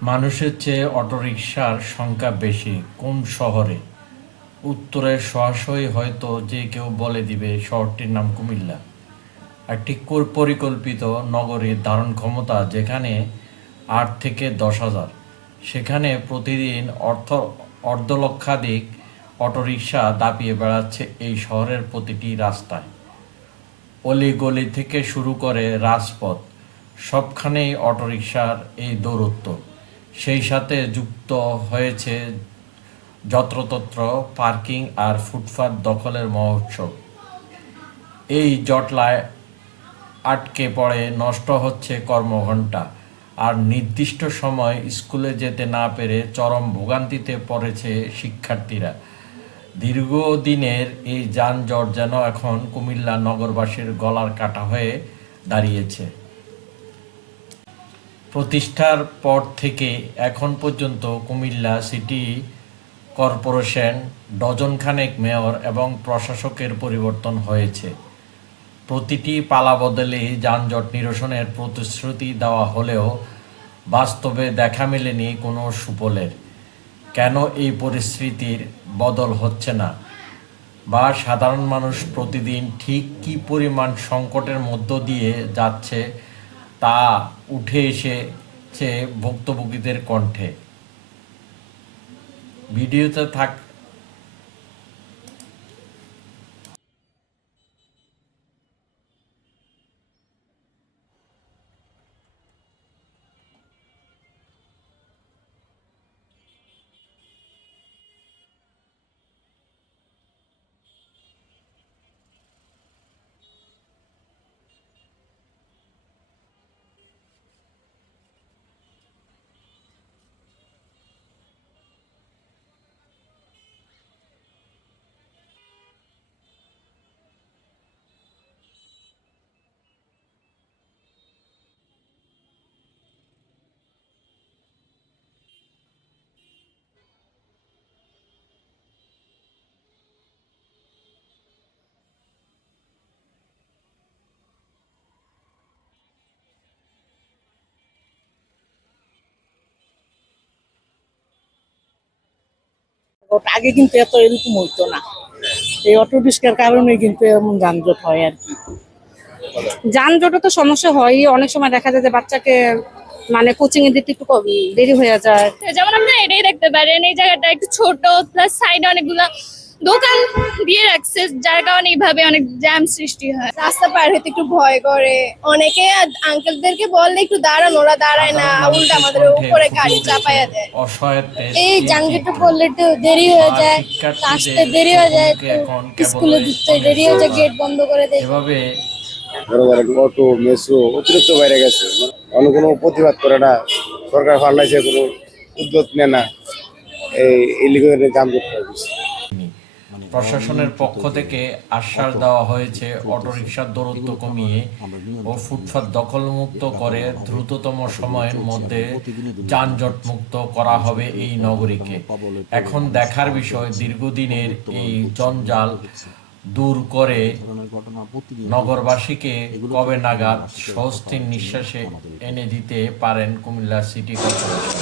মানুষের চেয়ে অটোরিকশার সংখ্যা বেশি কোন শহরে? উত্তরের সরাসরি হয়তো যে কেউ বলে দিবে শহরটির নাম কুমিল্লা। একটি পরিকল্পিত নগরীর ধারণ ক্ষমতা যেখানে 8 থেকে 10 হাজার, সেখানে প্রতিদিন অর্ধলক্ষাধিক অটোরিকশা দাপিয়ে বেড়াচ্ছে এই শহরের প্রতিটি রাস্তায়। অলিগলি থেকে শুরু করে রাজপথ, সবখানেই অটোরিকশার এই দৌরত্ব। সেই সাথে যুক্ত হয়েছে যত্রতত্র পার্কিং আর ফুটপাত দখলের মহোৎসব। এই জটলায় আটকে পড়ে নষ্ট হচ্ছে কর্মঘণ্টা, আর নির্দিষ্ট সময় স্কুলে যেতে না পেরে চরম ভোগান্তিতে পড়েছে শিক্ষার্থীরা। দীর্ঘদিনের এই যানজট যেন এখন কুমিল্লা নগরবাসীর গলার কাটা হয়ে দাঁড়িয়েছে। প্রতিষ্ঠার পর থেকে এখন পর্যন্ত কুমিল্লা সিটি কর্পোরেশন ডজনখানেক মেয়র এবং প্রশাসকের পরিবর্তন হয়েছে। প্রতিটি পালাবদলেই যানজট নিরসনের প্রতিশ্রুতি দেওয়া হলেও বাস্তবে দেখা মেলেনি কোনো সুফলের। কেন এই পরিস্থিতির বদল হচ্ছে না, বা সাধারণ মানুষ প্রতিদিন ঠিক কী পরিমাণ সংকটের মধ্য দিয়ে যাচ্ছে তা উঠে এসেছে ভুক্তভোগীদের কণ্ঠে। ভিডিওতে থাক আগে কিন্তু এত এরকম হইতো না। এই অটো রিক্সার কারণে কিন্তু এমন যানজট হয় আর কি। যানজটে তো সমস্যা হয়, অনেক সময় দেখা যায় যে বাচ্চাকে মানে কোচিং এ দিতে একটু দেরি হয়ে যায়। যেমন আপনারা এটাই দেখতে পারেন, এই জায়গাটা একটু ছোট, প্লাস সাইডে অনেকগুলা দোকান দিয়ে রাখছে, যার কারণে এইভাবে অনেক জ্যাম সৃষ্টি হয়। রাস্তা পার হতে একটু ভয় করে, অনেকে আঙ্কেলদেরকে বললে একটু দাঁড়ান, ওরা দাঁড়ায় না, উল্টা আমাদের উপরে গাড়ি চাপাইয়া দেয়। এই যানজটে পড়লে একটু দেরি হয়ে যায়, আসতে দেরি হয়ে যায়, স্কুলে দিতে দেরি হয়ে যায়, গেট বন্ধ করে দেয়। এভাবে অটো মেসো অতিরিক্ত বাইরে গেছে, অন্য কোনো প্রতিবাদ করে না, সরকার ফান্ডাইছে কোনো উদ্যোগ নেয় না, এই লিগে দাম করতে হবে। প্রশাসনের পক্ষ থেকে আশ্বাস দেওয়া হয়েছে অটোরিকশার দূরত্ব কমিয়ে ও ফুটপাত দখলমুক্ত করে দ্রুততম সময়ের মধ্যে যানজট মুক্ত করা হবে এই নগরীকে। এখন দেখার বিষয় দীর্ঘদিনের এই জঞ্জাল দূর করে নগরবাসীকে কবে নাগাদ স্বস্তির নিঃশ্বাসে এনে দিতে পারেন কুমিল্লা সিটি কর্পোরেশন।